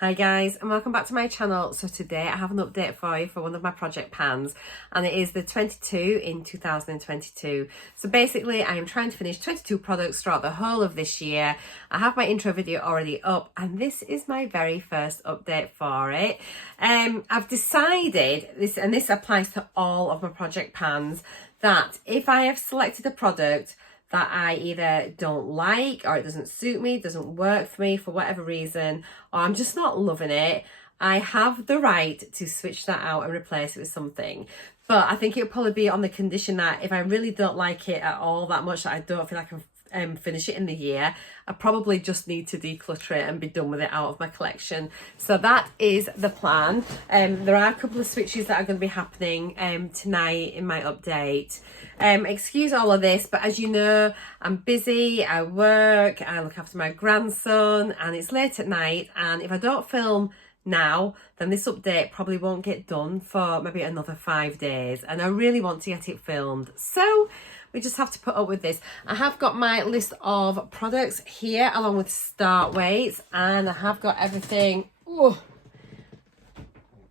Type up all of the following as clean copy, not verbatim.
Hi guys, and welcome back to my channel. So today I have an update for you for one of my project pans, and it is the 22 in 2022. So basically I'm trying to finish 22 products throughout the whole of this year. I have my intro video already up, and this is my very first update for it. I've decided this, and this applies to all of my project pans, that if I have selected a product that I either don't like, or it doesn't suit me, doesn't work for me for whatever reason, or I'm just not loving it, I have the right to switch that out and replace it with something. But I think it would probably be on the condition that if I really don't like it at all that much, that I don't feel like I can finish it in the year, I probably just need to declutter it and be done with it out of my collection. So that is the plan. There are a couple of switches that are going to be happening tonight in my update. Excuse all of this, but as you know, I'm busy, I work, I look after my grandson, and it's late at night, and if I don't film now, then this update probably won't get done for maybe another 5 days, and I really want to get it filmed, so we just have to put up with this. I have got my list of products here along with start weights, and I have got everything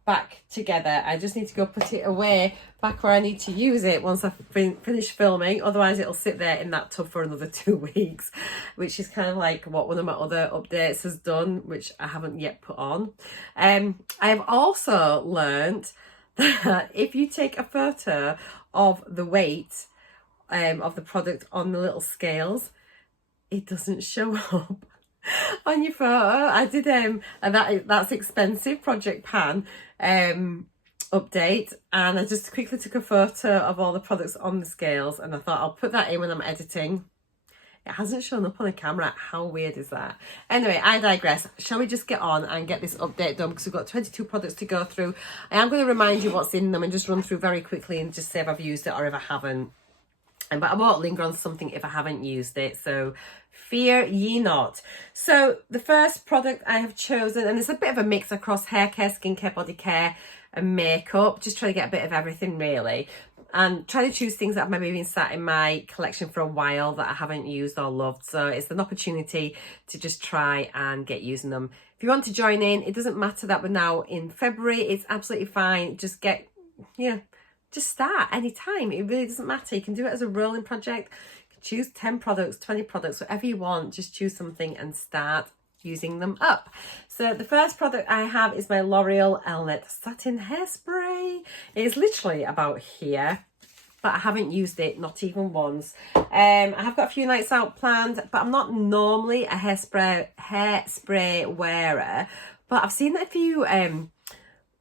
back together. I just need to go put it away back where I need to use it once I finish filming, otherwise it'll sit there in that tub for another 2 weeks, which is kind of like what one of my other updates has done, which I haven't yet put on. I have also learned that if you take a photo of the weight of the product on the little scales, it doesn't show up on your photo. I did and that's expensive project pan update, and I just quickly took a photo of all the products on the scales, and I thought I'll put that in when I'm editing. It hasn't shown up on the camera. How weird is that? Anyway, I digress. Shall we just get on and get this update done, because we've got 22 products to go through. I am going to remind you what's in them and just run through very quickly and just say if I've used it or if I haven't. But I won't linger on something if I haven't used it, so fear ye not. So the first product I have chosen, and it's a bit of a mix across hair care, skincare, body care and makeup, just trying to get a bit of everything really, and trying to choose things that have maybe been sat in my collection for a while that I haven't used or loved. So it's an opportunity to just try and get using them. If you want to join in, it doesn't matter that we're now in February, it's absolutely fine. Just get, just start anytime. It really doesn't matter. You can do it as a rolling project. You can choose 10 products, 20 products, whatever you want. Just choose something and start using them up. So the first product I have is my L'Oreal Elnett Satin Hairspray. It's literally about here, but I haven't used it, not even once. I have got a few nights out planned, but I'm not normally a hairspray wearer, but I've seen a few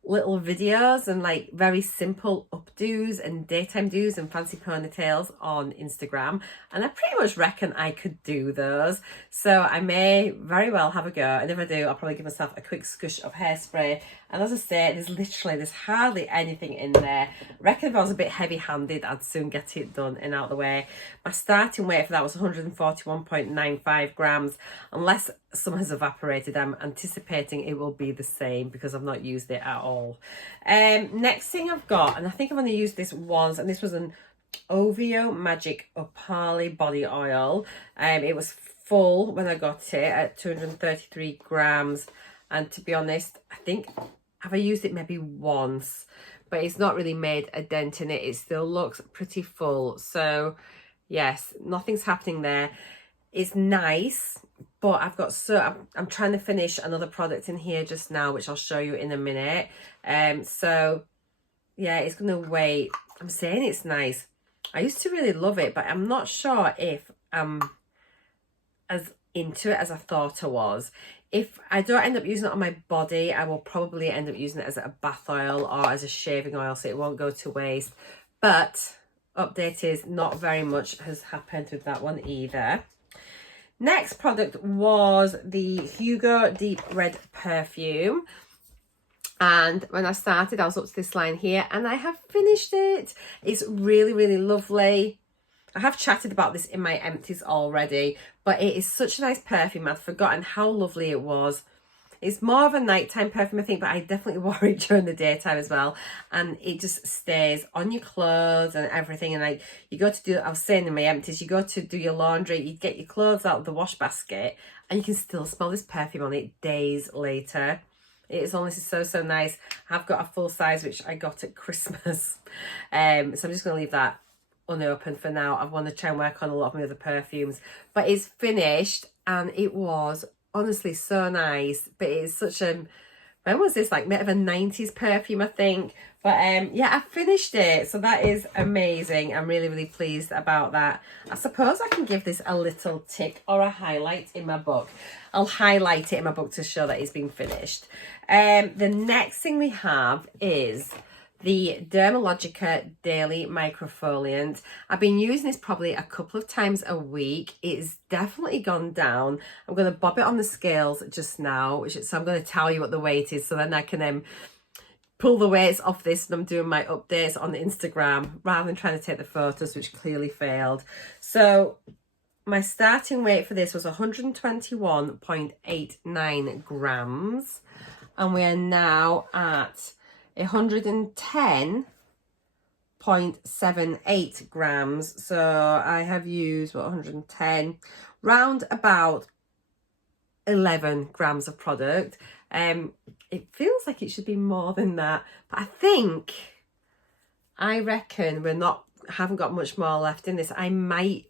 little videos and like very simple updos and daytime do's and fancy ponytails on Instagram, and I pretty much reckon I could do those. So I may very well have a go, and if I do, I'll probably give myself a quick squish of hairspray. And as I say, there's hardly anything in there. I reckon if I was a bit heavy-handed, I'd soon get it done and out of the way. My starting weight for that was 141.95 grams. Unless some has evaporated, I'm anticipating it will be the same because I've not used it at all. Next thing I've got, and I think I've only used this once, and this was an Ovio Magic Opale body oil. It was full when I got it at 233 grams. And to be honest, I think have I used it maybe once, but it's not really made a dent in it. It still looks pretty full. So yes, nothing's happening there. It's nice, but I'm trying to finish another product in here just now, which I'll show you in a minute. So yeah, it's gonna wait. I'm saying it's nice. I used to really love it, but I'm not sure if I'm as into it as I thought I was. If I don't end up using it on my body, I will probably end up using it as a bath oil or as a shaving oil, so it won't go to waste. But update is not very much has happened with that one either. Next product was the Hugo Deep Red perfume. And when I started, I was up to this line here, and I have finished it. It's really, really lovely. I have chatted about this in my empties already, but it is such a nice perfume. I'd forgotten how lovely it was. It's more of a nighttime perfume, I think, but I definitely wore it during the daytime as well. And it just stays on your clothes and everything. And like, you go to do, I was saying in my empties, you go to do your laundry, you get your clothes out of the wash basket, and you can still smell this perfume on it days later. It is honestly so nice. I've got a full size, which I got at Christmas. So I'm just going to leave that unopened for now. I want to try and work on a lot of my other perfumes. But it's finished, and it was honestly so nice. But it's such a... When was this? Like a bit of a 90s perfume, I think. But yeah, I finished it. So that is amazing. I'm really pleased about that. I suppose I can give this a little tick or a highlight in my book. I'll highlight it in my book to show that it's been finished. The next thing we have is the Dermalogica Daily Microfoliant. I've been using this probably a couple of times a week. It's definitely gone down. I'm going to bob it on the scales just now, so I'm going to tell you what the weight is, so then I can pull the weights off this when I'm doing my updates on Instagram, rather than trying to take the photos, which clearly failed. So my starting weight for this was 121.89 grams, and we're now at 110.78 grams. So I have used 110, round about 11 grams of product. It feels like it should be more than that, but I reckon haven't got much more left in this. I might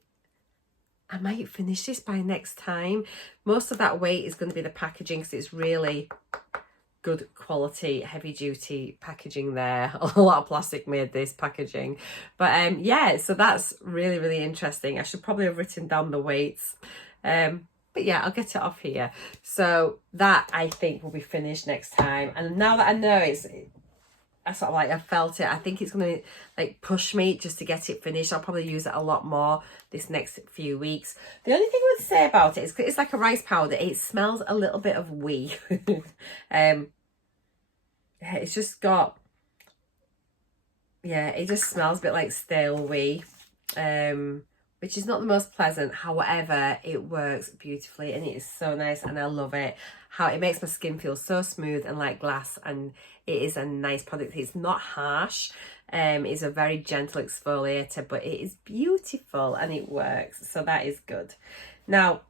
finish this by next time. Most of that weight is going to be the packaging, because it's really good quality, heavy duty packaging there. A lot of plastic made this packaging. But yeah, so that's really interesting. I should probably have written down the weights. But yeah, I'll get it off here. So that, I think, will be finished next time. And now that I know I sort of like, I felt it, I think it's going to like push me just to get it finished. I'll probably use it a lot more this next few weeks. The only thing I would say about it is, it's like a rice powder, it smells a little bit of wee. It's just got, yeah, it just smells a bit like stale wee, which is not the most pleasant. However, it works beautifully, and it is so nice, and I love it. How it makes my skin feel so smooth and like glass, and it is a nice product. It's not harsh. It's a very gentle exfoliator, but it is beautiful and it works. So that is good. Now,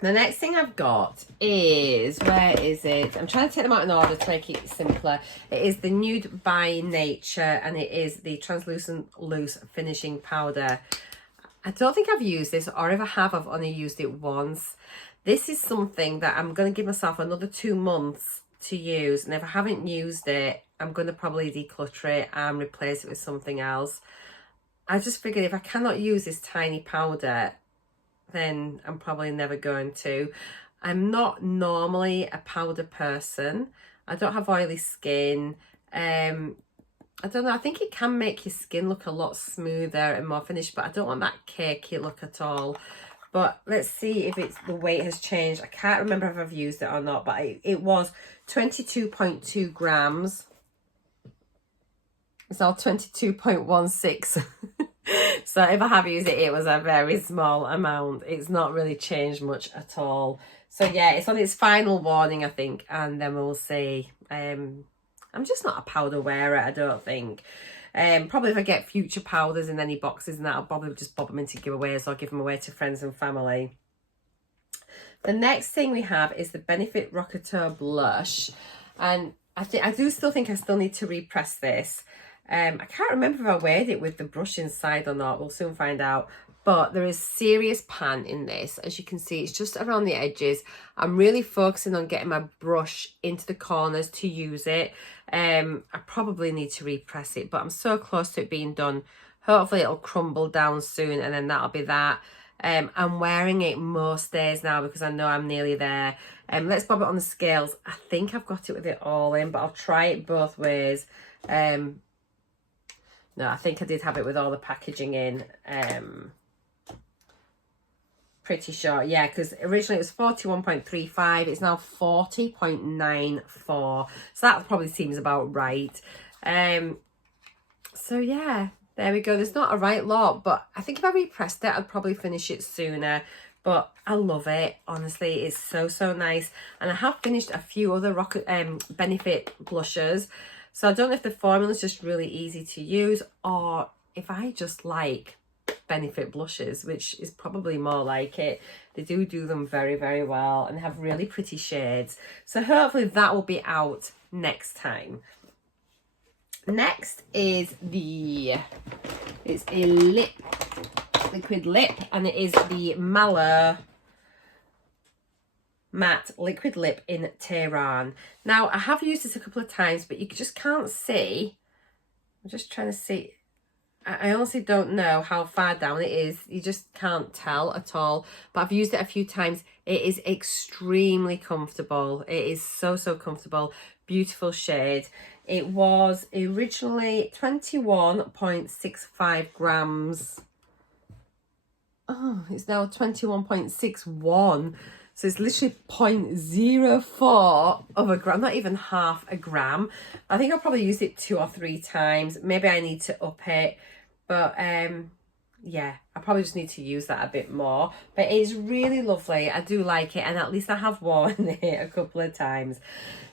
the next thing I've got is, where is it? I'm trying to take them out in order to make it simpler. It is the Nude by Nature, and it is the Translucent Loose Finishing Powder. I don't think I've used this, or if I have, I've only used it once. This is something that I'm going to give myself another 2 months to use, and if I haven't used it, I'm going to probably declutter it and replace it with something else. I just figured if I cannot use this tiny powder, then I'm probably never going to. I'm not normally a powder person. I don't have oily skin. I don't know, I think it can make your skin look a lot smoother and more finished, but I don't want that cakey look at all. But let's see if the weight has changed. I can't remember if I've used it or not, but it was 22.2 grams. It's now 22.16. So if I have used it, it was a very small amount. It's not really changed much at all. So yeah, it's on its final warning, I think, and then we'll see. I'm just not a powder wearer, I don't think. Probably if I get future powders in any boxes and that, I'll probably just bob them into giveaways or give them away to friends and family. The next thing we have is the Benefit Rockateur blush, and I do still think I still need to repress this. I can't remember if I weighed it with the brush inside or not. We'll soon find out. But there is serious pan in this. As you can see, it's just around the edges. I'm really focusing on getting my brush into the corners to use it. I probably need to repress it, but I'm so close to it being done. Hopefully it'll crumble down soon, and then that'll be that. I'm wearing it most days now because I know I'm nearly there. Let's bob it on the scales. I think I've got it with it all in, but I'll try it both ways. No, I think I did have it with all the packaging in. Pretty sure, yeah, because originally it was 41.35. It's now 40.94. So that probably seems about right. So yeah, there we go. There's not a right lot, but I think if I repressed it, I'd probably finish it sooner. But I love it. Honestly, it's so nice. And I have finished a few other Benefit blushes. So I don't know if the formula is just really easy to use, or if I just like Benefit blushes, which is probably more like it. They do them very, very well and have really pretty shades. So hopefully that will be out next time. Next is it's a liquid lip, and it is the Mallow Matte Liquid Lip in Tehran. Now, I have used this a couple of times, but you just can't see. I'm just trying to see. I honestly don't know how far down it is. You just can't tell at all. But I've used it a few times. It is extremely comfortable. It is so, so comfortable. Beautiful shade. It was originally 21.65 grams. Oh, it's now 21.61. So it's literally 0.04 of a gram, not even half a gram. I think I'll probably use it 2 or 3 times. Maybe I need to up it. But yeah, I probably just need to use that a bit more. But it's really lovely. I do like it. And at least I have worn it a couple of times.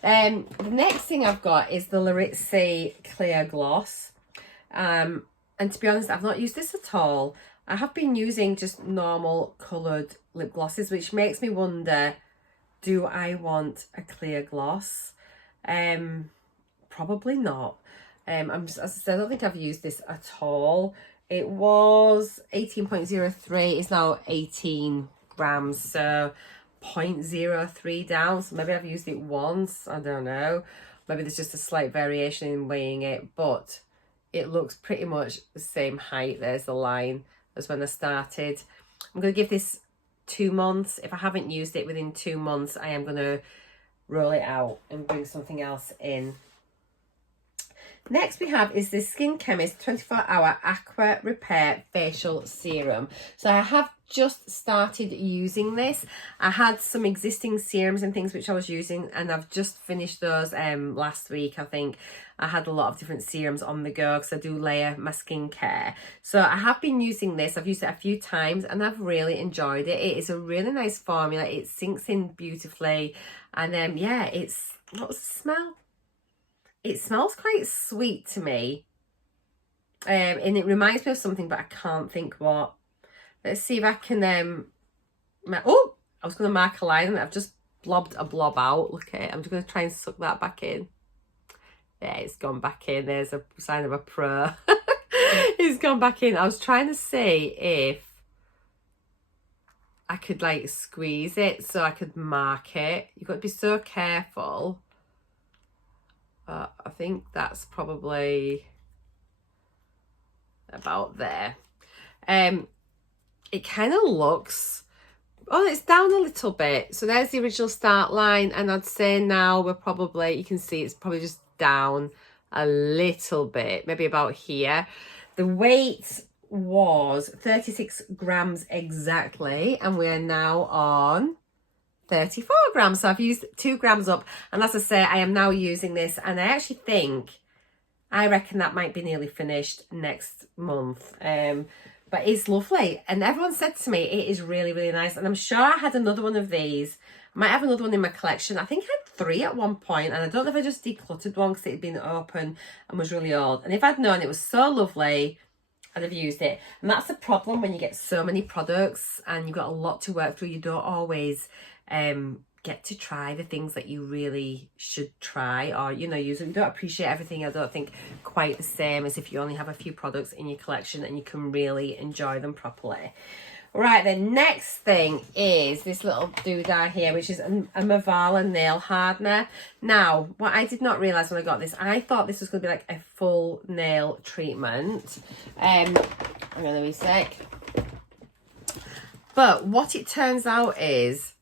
The next thing I've got is the Laritzi Clear Gloss. And to be honest, I've not used this at all. I have been using just normal coloured lip glosses, which makes me wonder, do I want a clear gloss? Probably not. As I said, I don't think I've used this at all. It was 18.03. It's now 18 grams, so 0.03 down. So maybe I've used it once. I don't know. Maybe there's just a slight variation in weighing it, but it looks pretty much the same height. There's the line as when I started. I'm going to give this 2 months. If I haven't used it within 2 months, I am going to roll it out and bring something else in. Next we have is the Skin Chemist 24-hour Aqua Repair Facial Serum. So I have just started using this. I had some existing serums and things which I was using, and I've just finished those last week, I think. I had a lot of different serums on the go because I do layer my skincare. So I have been using this. I've used it a few times and I've really enjoyed it. It is a really nice formula. It sinks in beautifully. And yeah, it's, what was the smell? It smells quite sweet to me. And it reminds me of something, but I can't think what. Let's see if I can, oh, I was going to mark a line and I've just blobbed a blob out. Look at it. I'm just going to try and suck that back in. There, it's gone back in. There's a sign of a pro. It's gone back in. I was trying to see if I could like squeeze it so I could mark it. You've got to be so careful. I think that's probably about there. It kind of looks, oh, it's down a little bit. So there's the original start line, and I'd say now we're probably, you can see it's probably just down a little bit, maybe about here. The weight was 36 grams exactly, and we're now on 34 grams. So I've used 2 grams up, and as I say, I am now using this, and I reckon that might be nearly finished next month. But it's lovely, and everyone said to me it is really, really nice, and I'm sure I had another one of these. I might have another one in my collection. I think I had 3 at one point, and I don't know if I just decluttered one because it had been open and was really old. And if I'd known it was so lovely, I'd have used it. And that's the problem when you get so many products and you've got a lot to work through. You don't always get to try the things that you really should try, or you don't appreciate everything. I don't think quite the same as if you only have a few products in your collection and you can really enjoy them properly. Right, the next thing is this little doodah here, which is a Mavala nail hardener. Now, what I did not realise when I got this, I thought this was going to be like a full nail treatment. Hang on a wee sec. But what it turns out is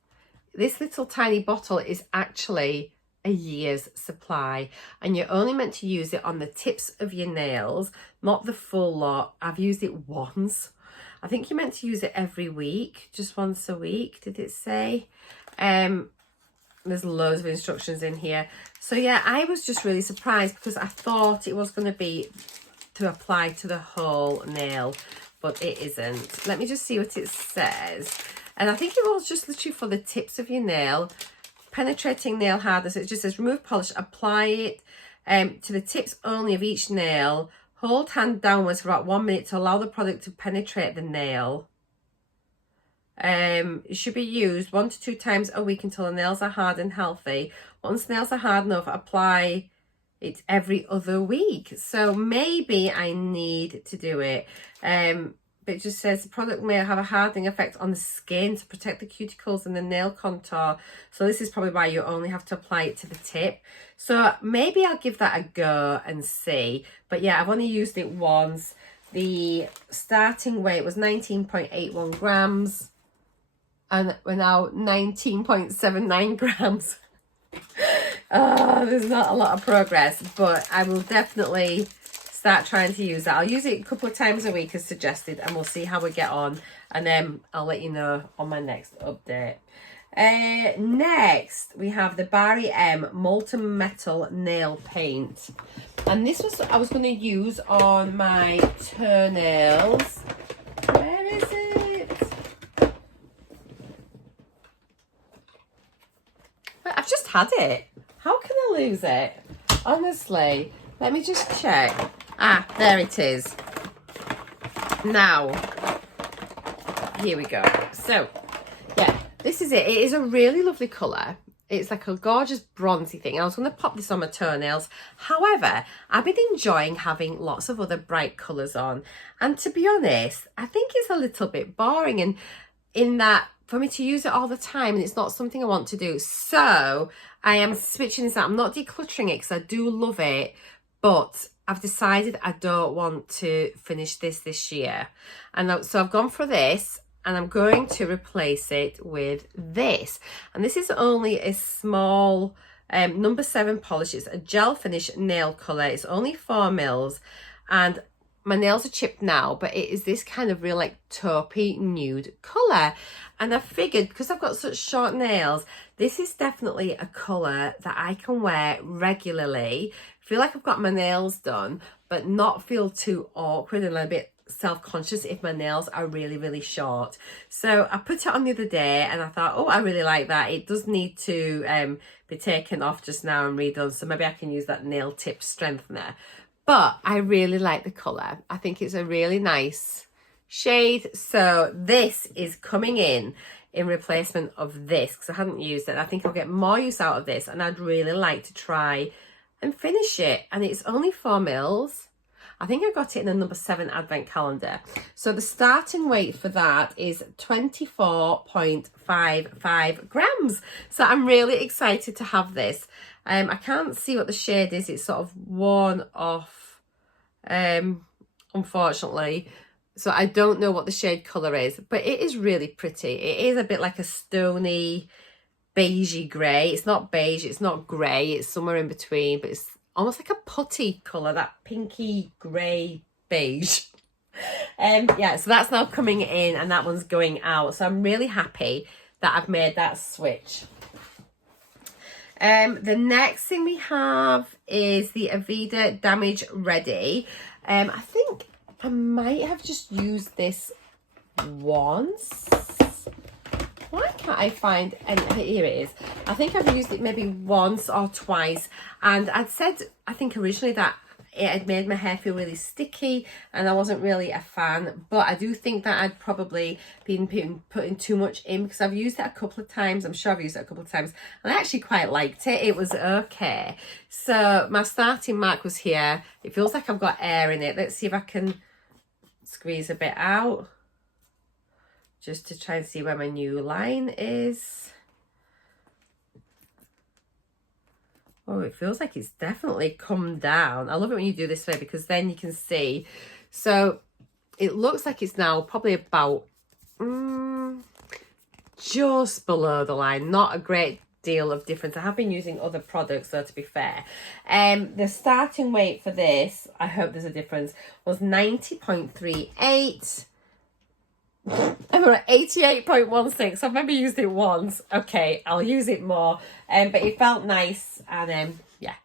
this little tiny bottle is actually a year's supply, and you're only meant to use it on the tips of your nails, not the full lot. I've used it once. I think you're meant to use it every week, just once a week, did it say? There's loads of instructions in here. So yeah, I was just really surprised because I thought it was going to be to apply to the whole nail, but it isn't. Let me just see what it says. And I think it was just literally for the tips of your nail. Penetrating nail hardener. So it just says remove polish, apply it to the tips only of each nail. Hold hand downwards for about 1 minute to allow the product to penetrate the nail. It should be used 1 to 2 times a week until the nails are hard and healthy. Once nails are hard enough, apply it every other week. So maybe I need to do it. But it just says the product may have a hardening effect on the skin to protect the cuticles and the nail contour. So this is probably why you only have to apply it to the tip. So maybe I'll give that a go and see. But yeah, I've only used it once. The starting weight was 19.81 grams. And we're now 19.79 grams. There's not a lot of progress, but I will definitely start trying to use that. I'll use it a couple of times a week as suggested, and we'll see how we get on, and then I'll let you know on my next update. Next we have the Barry M Molten Metal Nail Paint, and this was I was going to use on my toenails. Where is it? I've just had it. How can I lose it? Honestly, let me just check. Ah, there it is. Now, here we go. So, yeah, this is it. It is a really lovely colour. It's like a gorgeous bronzy thing. I was going to pop this on my toenails. However, I've been enjoying having lots of other bright colours on. And to be honest, I think it's a little bit boring. And in that, for me to use it all the time, and it's not something I want to do. So I am switching this out. I'm not decluttering it because I do love it, but I've decided I don't want to finish this year. And so I've gone for this, and I'm going to replace it with this. And this is only a small number 7 polish. It's a gel finish nail colour. It's only 4 mils, and my nails are chipped now, but it is this kind of real like taupey nude colour. And I figured, because I've got such short nails, this is definitely a colour that I can wear regularly, feel like I've got my nails done, but not feel too awkward and a bit self-conscious if my nails are really, really short. So I put it on the other day, and I thought, oh, I really like that. It does need to be taken off just now and redone, so maybe I can use that nail tip strengthener. But I really like the colour. I think it's a really nice shade. So this is coming in replacement of this, because I hadn't used it. I think I'll get more use out of this, and I'd really like to try and finish it. And it's only 4 mils. I think I got it in a number 7 advent calendar. So the starting weight for that is 24.55 grams. So I'm really excited to have this. I can't see what the shade is. It's sort of worn off, unfortunately. So I don't know what the shade colour is, but it is really pretty. It is a bit like a stony, beigey grey. It's not beige, it's not grey, it's somewhere in between, but it's almost like a putty colour, that pinky grey beige. Yeah, so that's now coming in, and that one's going out. So I'm really happy that I've made that switch. The next thing we have is the Aveda Damage Ready. I think I might have just used this once. Why can't I find any? Here it is. I think I've used it maybe once or twice, and I'd said, I think originally, that it had made my hair feel really sticky, and I wasn't really a fan. But I do think that I'd probably been putting too much in, because I've used it a couple of times. I'm sure I've used it a couple of times, and I actually quite liked it. It was okay. So my starting mark was here. It feels like I've got air in it. Let's see if I can squeeze a bit out, just to try and see where my new line is. Oh, it feels like it's definitely come down. I love it when you do this way, because then you can see. So it looks like it's now probably about just below the line. Not a great deal of difference. I have been using other products, though, to be fair. The starting weight for this, I hope there's a difference, was 90.38. I'm at 88.16. So I've maybe used it once. Okay, I'll use it more. But it felt nice, and yeah.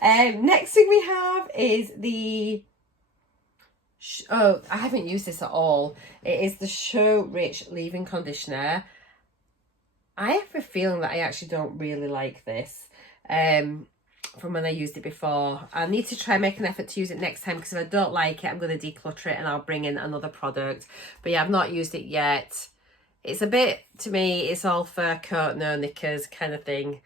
Next thing we have is the I haven't used this at all. It is the Show Rich leave-in conditioner. I have a feeling that I actually don't really like this. from when I used it before. I need to try and make an effort to use it next time, because if I don't like it, I'm going to declutter it and I'll bring in another product. But yeah, I've not used it yet. It's a bit, to me, it's all fur coat, no knickers kind of thing.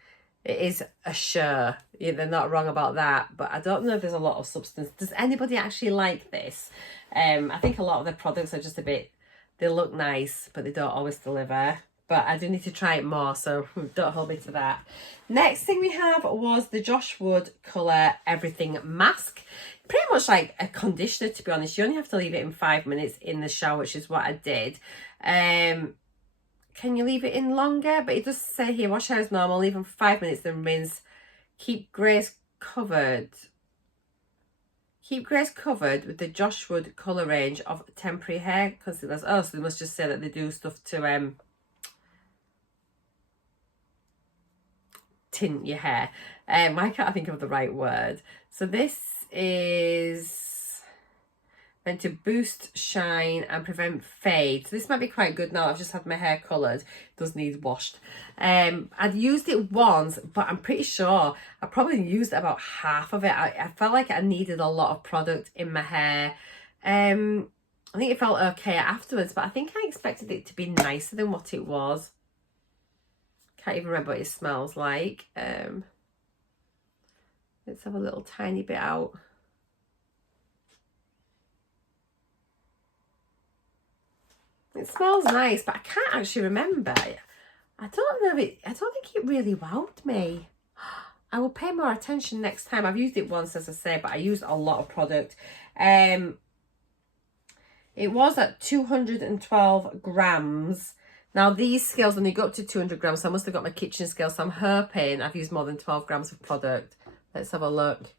It is a sure. Yeah, they're not wrong about that, but I don't know if there's a lot of substance. Does anybody actually like this? I think a lot of the products are just a bit, they look nice, but they don't always deliver. But I do need to try it more, so don't hold me to that. Next thing we have was the Josh Wood Colour Everything Mask. Pretty much like a conditioner, to be honest. You only have to leave it in 5 minutes in the shower, which is what I did. Can you leave it in longer? But it does say here, wash hair as normal, leave them for 5 minutes, then rinse. Keep greys covered. Keep greys covered with the Josh Wood colour range of temporary hair concealers. Oh, so they must just say that they do stuff to tint your hair. Why can't I think of the right word? So this is meant to boost shine and prevent fade. So this might be quite good now. I've just had my hair coloured. It does need washed. I'd used it once, but I'm pretty sure I probably used about half of it. I felt like I needed a lot of product in my hair. I think it felt okay afterwards, but I think I expected it to be nicer than what it was. Can't even remember what it smells like. Let's have a little tiny bit out. It smells nice, but I can't actually remember. I don't know if I don't think it really wowed me. I will pay more attention next time. I've used it once, as I say, but I used a lot of product. It was at 212 grams. Now these scales only go up to 200 grams, so I must have got my kitchen scale, so I'm hoping I've used more than 12 grams of product. Let's have a look.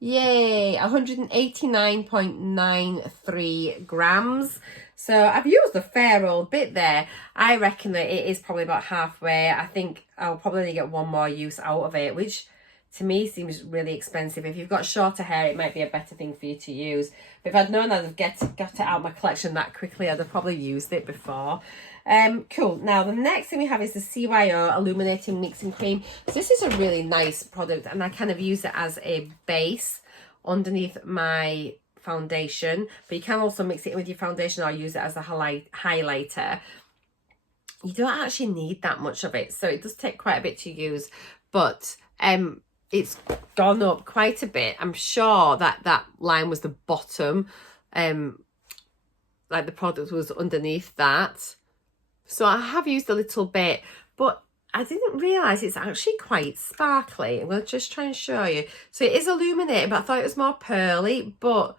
Yay, 189.93 grams. So I've used a fair old bit there. I reckon that it is probably about halfway. I think I'll probably get one more use out of it, which to me seems really expensive. If you've got shorter hair, it might be a better thing for you to use. But if I'd known I'd have got it out of my collection that quickly, I'd have probably used it before. Cool. Now the next thing we have is the CYO Illuminating Mixing Cream. So this is a really nice product, and I kind of use it as a base underneath my foundation, but you can also mix it in with your foundation or use it as a highlighter. You don't actually need that much of it, so it does take quite a bit to use, but it's gone up quite a bit. I'm sure that that line was the bottom, like the product was underneath that, so I have used a little bit, but I didn't realise it's actually quite sparkly. I'm going to just try and show you. So it is illuminating, but I thought it was more pearly. But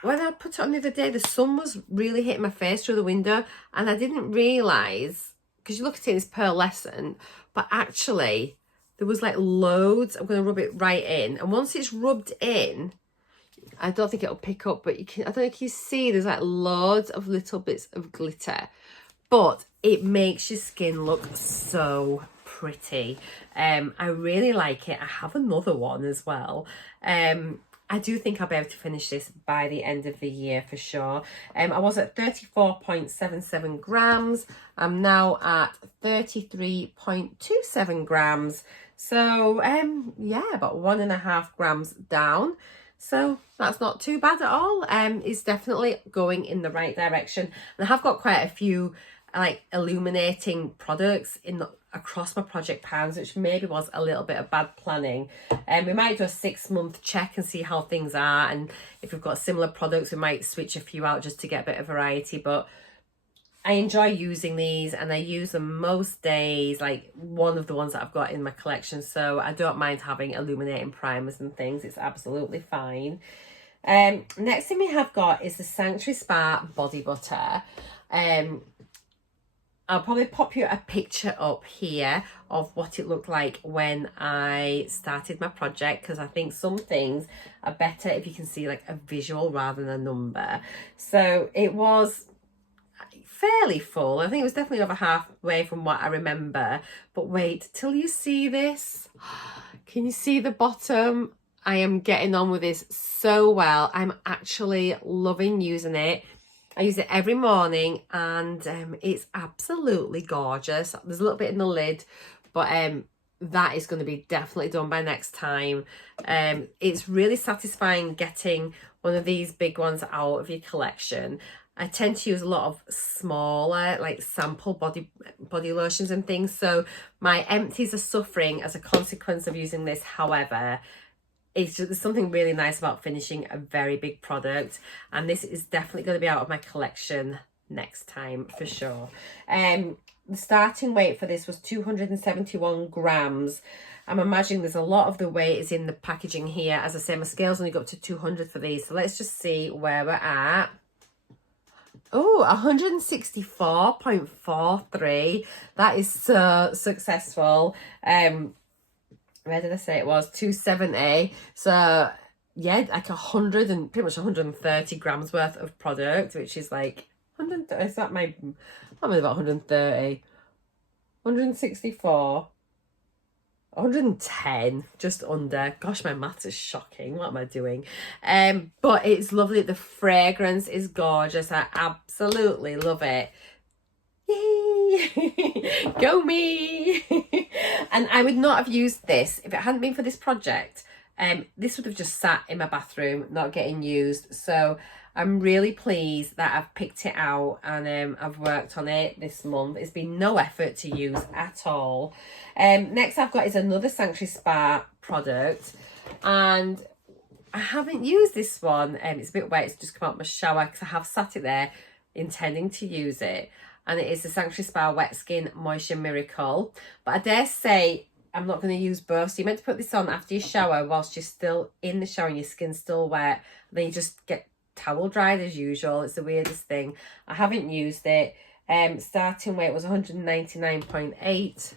when I put it on the other day, the sun was really hitting my face through the window, and I didn't realise, because you look at it, it's pearlescent, but actually there was like loads. I'm going to rub it right in, and once it's rubbed in, I don't think it'll pick up, but you can, I don't know if you see, there's like loads of little bits of glitter. But it makes your skin look so pretty. I really like it. I have another one as well. I do think I'll be able to finish this by the end of the year for sure. I was at 34.77 grams. I'm now at 33.27 grams. So, yeah, about 1.5 grams down. So that's not too bad at all. It's definitely going in the right direction. And I have got quite a few like illuminating products across my project pans, which maybe was a little bit of bad planning. We might do a 6-month check and see how things are, and if we've got similar products we might switch a few out just to get a bit of variety. But I enjoy using these, and I use them most days, like one of the ones that I've got in my collection, so I don't mind having illuminating primers and things. It's absolutely fine. Next thing we have got is the Sanctuary Spa Body Butter. I'll probably pop you a picture up here of what it looked like when I started my project, because I think some things are better if you can see like a visual rather than a number. So it was fairly full. I think it was definitely over halfway from what I remember. But wait till you see this. Can you see the bottom? I am getting on with this so well. I'm actually loving using it. I use it every morning, and it's absolutely gorgeous. There's a little bit in the lid, but that is going to be definitely done by next time. It's really satisfying getting one of these big ones out of your collection. I tend to use a lot of smaller, like sample body lotions and things, so my empties are suffering as a consequence of using this. However, it's just, there's something really nice about finishing a very big product, and this is definitely going to be out of my collection next time for sure. The starting weight for this was 271 grams. I'm imagining there's a lot of the weight is in the packaging here. As I say, my scale's only got up to 200 for these, so let's just see where we're at. Oh, 164.43. That is so successful. Where did I say it was? 270. So yeah, like 100 and pretty much 130 grams worth of product, which is like 100. Is that my? I'm about 130, 164. 110, just under. Gosh, my maths is shocking. What am I doing? But it's lovely. The fragrance is gorgeous. I absolutely love it. Yay! Go me! And I would not have used this if it hadn't been for this project. This would have just sat in my bathroom, not getting used. So I'm really pleased that I've picked it out and I've worked on it this month. It's been no effort to use at all. Next I've got is another Sanctuary Spa product, and I haven't used this one. It's a bit wet, it's just come out of my shower because I have sat it there intending to use it. And it is the Sanctuary Spa Wet Skin Moisture Miracle. But I dare say I'm not going to use both. So you're meant to put this on after your shower whilst you're still in the shower and your skin's still wet. And then you just get towel dried as usual. It's the weirdest thing. I haven't used it. Starting weight was 199.8.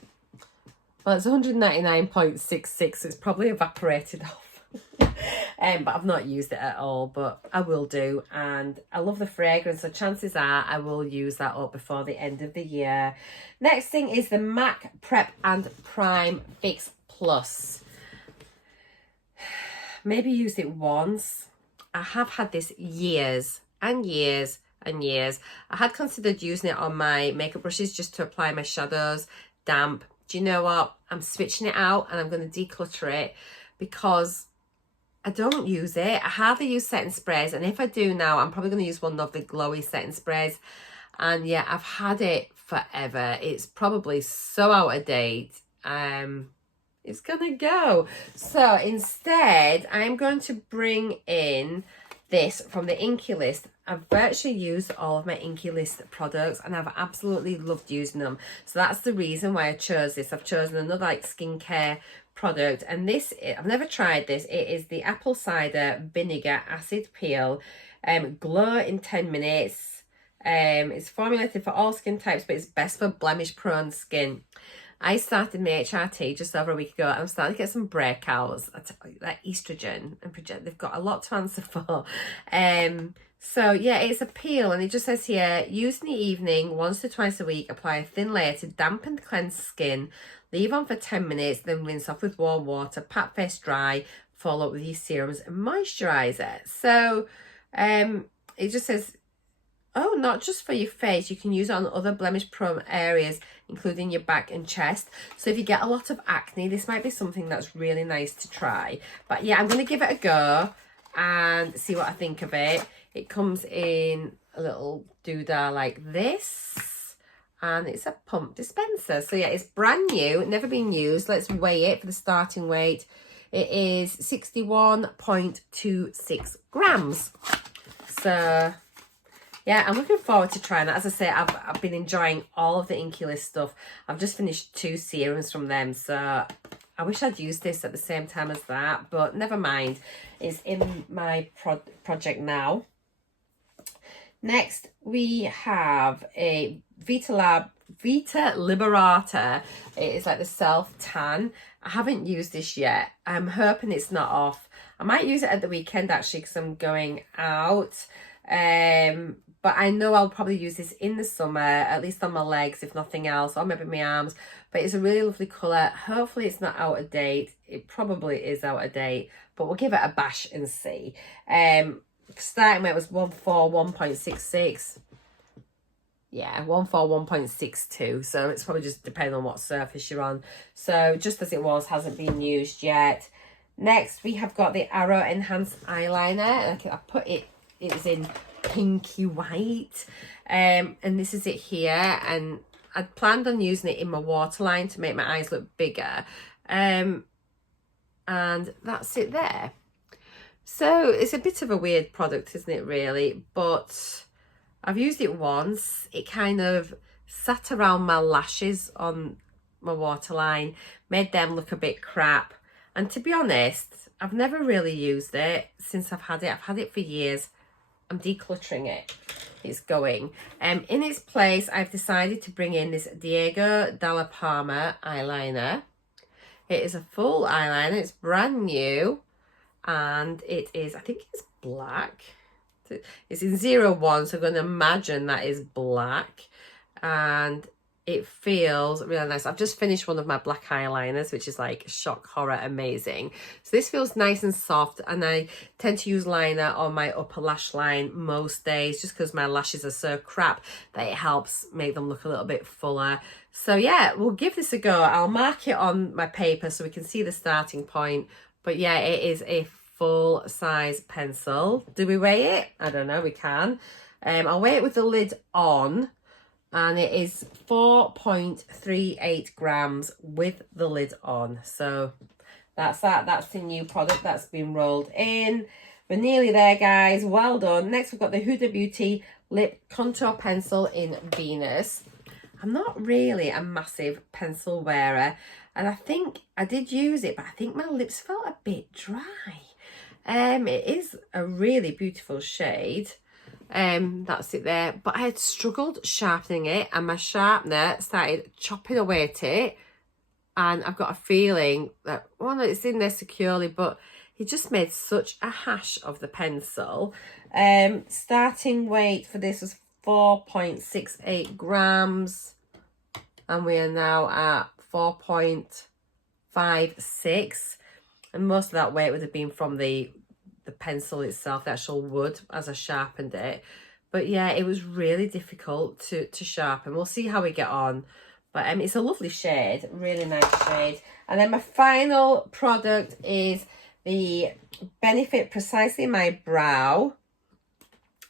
Well, it's 199.66. So it's probably evaporated off. But I've not used it at all, but I will do, and I love the fragrance, so chances are I will use that up before the end of the year. Next thing is the MAC Prep and Prime Fix Plus. Maybe used it once. I have had this years and years and years. I had considered using it on my makeup brushes just to apply my shadows damp. Do you know what? I'm switching it out and I'm going to declutter it because I don't use it. I hardly use setting sprays, and if I do now, I'm probably going to use one of the glowy setting sprays. And yeah, I've had it forever. It's probably so out of date. It's gonna go. So instead, I'm going to bring in this from the Inky List. I've virtually used all of my Inky List products and I've absolutely loved using them. So that's the reason why I chose this. I've chosen another like skincare product, and this, I've never tried this. It is the apple cider vinegar acid peel, glow in 10 minutes. It's formulated for all skin types, but it's best for blemish prone skin. I started my HRT just over a week ago and I'm starting to get some breakouts. Like estrogen and project, they've got a lot to answer for. So yeah, it's a peel, and it just says here, use in the evening, once to twice a week, apply a thin layer to dampen cleansed skin, leave on for 10 minutes, then rinse off with warm water, pat face dry, follow up with your serums and moisturizer. So it just says, oh, not just for your face, you can use it on other blemish prone areas, including your back and chest. So if you get a lot of acne, this might be something that's really nice to try. But yeah, I'm going to give it a go and see what I think of it. It comes in a little doodah like this, and it's a pump dispenser. So yeah, it's brand new, never been used. Let's weigh it for the starting weight. It is 61.26 grams. So yeah, I'm looking forward to trying that. As I say, I've been enjoying all of the Inky List stuff. I've just finished 2 serums from them, so I wish I'd used this at the same time as that, but never mind. It's in my project Next, we have a Vita Liberator. It is like the self tan. I haven't used this yet. I'm hoping it's not off. I might use it at the weekend actually because I'm going out. But I know I'll probably use this in the summer, at least on my legs, if nothing else, or maybe my arms. But it's a really lovely colour. Hopefully it's not out of date. It probably is out of date, but we'll give it a bash and see. Starting weight was 141.66. Yeah, 141.62. So it's probably just depending on what surface you're on. So just as it was, hasn't been used yet. Next, we have got the Arrow Enhanced Eyeliner. I put it, it was in pinky white. And this is it here. And I'd planned on using it in my waterline to make my eyes look bigger. And that's it there. So it's a bit of a weird product, isn't it, really? But I've used it once. It kind of sat around my lashes on my waterline, made them look a bit crap. And to be honest, I've never really used it since I've had it. I've had it for years. I'm decluttering it. It's going. In its place, I've decided to bring in this Diego Dalla Palma eyeliner. It is a full eyeliner. It's brand new. And it is, I think it's black. It's in 01, so I'm going to imagine that is black. And it feels really nice. I've just finished one of my black eyeliners, which is like shock horror amazing. So this feels nice and soft, and I tend to use liner on my upper lash line most days just because my lashes are so crap that it helps make them look a little bit fuller. So yeah, we'll give this a go. I'll mark it on my paper so we can see the starting point. But yeah, it is a full size pencil. Do we weigh it? I don't know, we can. I'll weigh it with the lid on. And it is 4.38 grams with the lid on. So that's that. That's the new product that's been rolled in. We're nearly there, guys. Well done. Next, we've got the Huda Beauty Lip Contour Pencil in Venus. I'm not really a massive pencil wearer. And I think I did use it, but I think my lips felt a bit dry. It is a really beautiful shade. That's it there, but I had struggled sharpening it, and my sharpener started chopping away at it, and I've got a feeling that, well, it's in there securely, but it just made such a hash of the pencil. Starting weight for this was 4.68 grams, and we are now at 4.56, and most of that weight would have been from the pencil itself, the actual wood, as I sharpened it. But yeah, it was really difficult to sharpen. We'll see how we get on. But it's a lovely shade, really nice shade. And then my final product is the Benefit Precisely My Brow.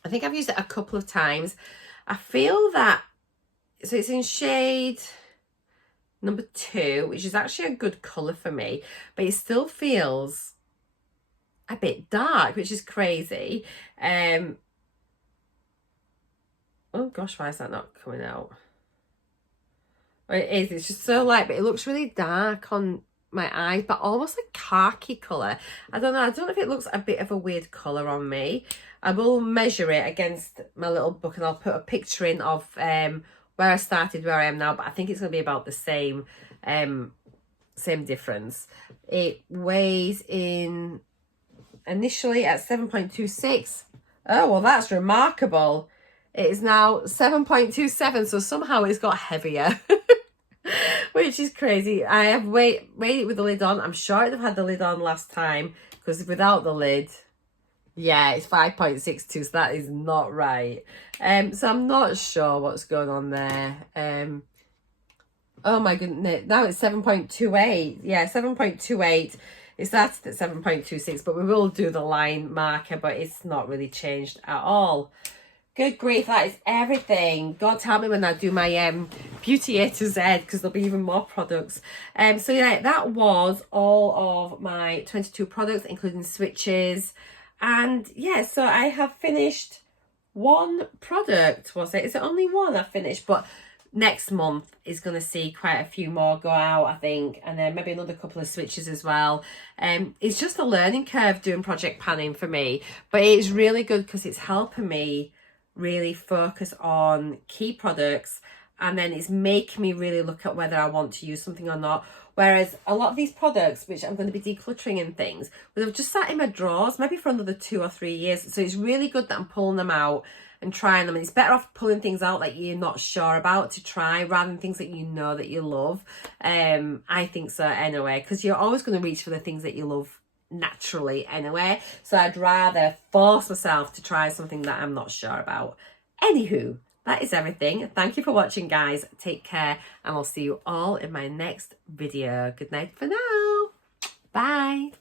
I think I've used it a couple of times. I feel that, so it's in shade number 2, which is actually a good colour for me, but it still feels a bit dark, which is crazy. Oh gosh, why is that not coming out? Well, it is, it's just so light, but it looks really dark on my eyes, but almost a khaki colour. I don't know if it looks a bit of a weird colour on me. I will measure it against my little book, and I'll put a picture in of where I started, where I am now, but I think it's going to be about the same difference. It weighs in initially at 7.26. Oh, well, that's remarkable. It is now 7.27, so somehow it's got heavier, which is crazy. I have weighed it with the lid on. I'm sure I'd have had the lid on last time, because without the lid, yeah, it's 5.62, so that is not right. So I'm not sure what's going on there. Oh my goodness, now it's 7.28. Yeah, 7.28. It started at 7.26, but we will do the line marker, but it's not really changed at all. Good grief, that is everything. God help me when I do my beauty A to Z, because there'll be even more products. So yeah, that was all of my 22 products, including switches. And yeah, so I have finished one product, was it? Is it only one I finished? But next month is going to see quite a few more go out, I think, and then maybe another couple of switches as well. It's just a learning curve doing project panning for me, but it's really good because it's helping me really focus on key products, and then it's making me really look at whether I want to use something or not. Whereas a lot of these products, which I'm going to be decluttering and things, will have just sat in my drawers maybe for another 2 or 3 years. So it's really good that I'm pulling them out and trying them. And it's better off pulling things out that you're not sure about to try, rather than things that you know that you love. I think so anyway, because you're always going to reach for the things that you love naturally anyway. So I'd rather force myself to try something that I'm not sure about. Anywho, that is everything. Thank you for watching, guys. Take care, and I'll see you all in my next video. Good night for now. Bye.